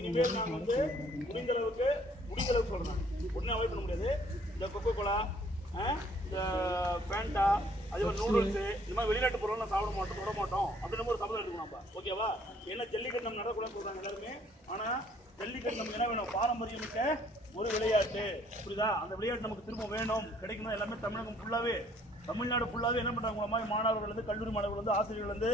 இனிமேல் நான் முடிந்த அளவுக்கு சொல்றேன். உடனே அவாய்ட் பண்ண முடியாது. இந்த கொக்கோ கோலா, இந்த பேண்டா, அதே மாதிரி நூடுல்ஸ், இந்த மாதிரி வெளிநாட்டு பொருள் நான் சாப்பிட மாட்டோம், தொட மாட்டோம் அப்படின்னு ஒரு சபதம் எடுக்கணும்ப்பா. ஓகேவா? ஏன்னா ஜல்லிக்கட்டு நம்ம நடக்கூடாதுன்னு சொல்றாங்க எல்லாருமே. ஆனா ஜல்லிக்கட்டு நமக்கு என்ன வேணும்? பாரம்பரியம் மிக்க ஒரு விளையாட்டு. புரியுதா? அந்த விளையாட்டு நமக்கு திரும்ப வேணும், கிடைக்கணும். எல்லாமே தமிழகம் ஃபுல்லாவே, தமிழ்நாடு ஃபுல்லாவே என்ன பண்றாங்க? மாதிரி மாணவர்கள் வந்து, கல்லூரி மாணவர்கள் வந்து, ஆசிரியர்கள் வந்து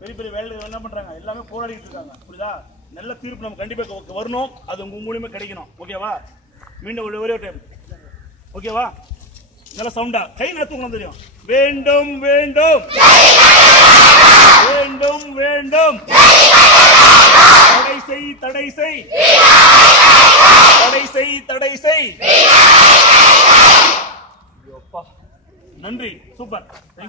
பெரிய பெரிய வேலைகள் என்ன பண்றாங்க? எல்லாமே போராடிட்டு இருக்காங்க. புரியுதா? நல்ல தீர்ப்பு நம்ம கண்டிப்பா வரணும். அது உங்க மூலியமா கிடைக்கணும். ஓகேவா? மீண்டும் ஒரே டைம். ஓகேவா? நல்ல சவுண்டா கை நேரத்துக்கு தெரியும். வேண்டும் வேண்டும் வேண்டும் வேண்டும். தடை செய் தடை செய் தடை செய் தடை செய். நன்றி. சூப்பர். தேங்க்யூ.